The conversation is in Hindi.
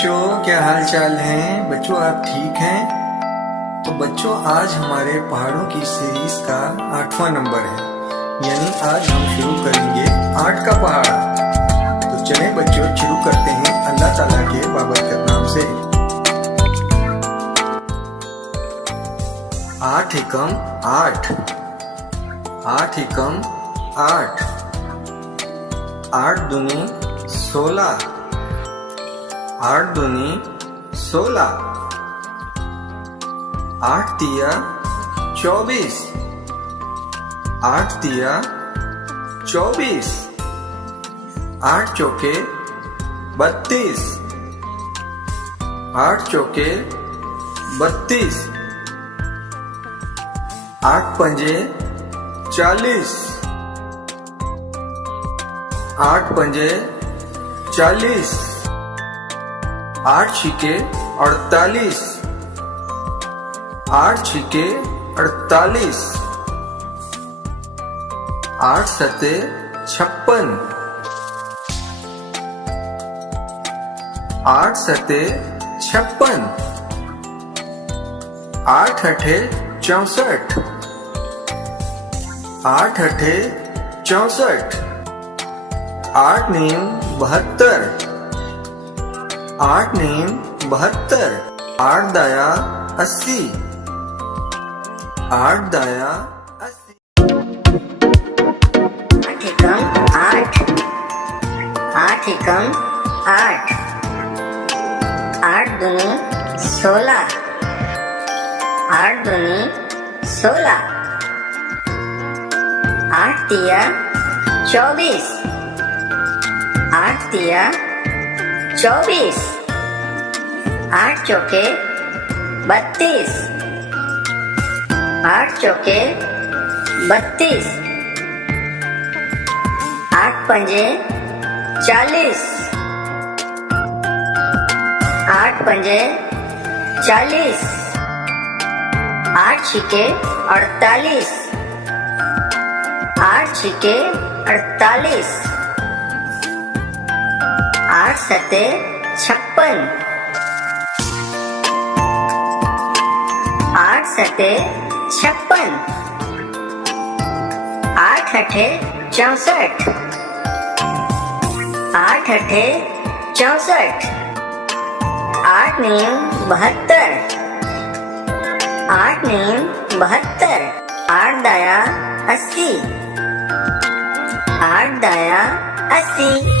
बच्चों, क्या हाल चाल है? बच्चों आप ठीक हैं? तो बच्चों आज हमारे पहाड़ों की सीरीज का 8वां नंबर है, यानी आज हम शुरू करेंगे 8 का पहाड़। तो चलें बच्चों शुरू करते हैं अल्लाह ताला के बाबरकत नाम से। 8 एकम 8, 8 एकम 8, 8 दूनी 16, 8 दूनी 16, 8 तिया 24, 8 तिया 24, 8 चौके 32, 8 चौके 32, 8 पंजे 40, 8 पंजे 40, 8 छिके 48, 8 छिके 48, 8 सते 56, 8 सते 56, 8 अठे 64, 8 अठे 64, 8 नीम 72, 8 नीम 72, 8 दाया 80, 8 दाया 80, 8 एकम 8, 8 एकम 8, 8 दूनी 16, 8 दूनी 16, 8 तिया 24, 8 तिया 24, 8 चौके 32, 8 चौके 32, 8 पंजे 40, 8 पंजे 40, 8 छिके 48, 8 छिके 48, 8 सते 56, 8 सते 56, 8 अठे 64, 8 अठे 64, 8 नीम 72, 8 नीम 72, 8 दाया 80, 8 दाया 80।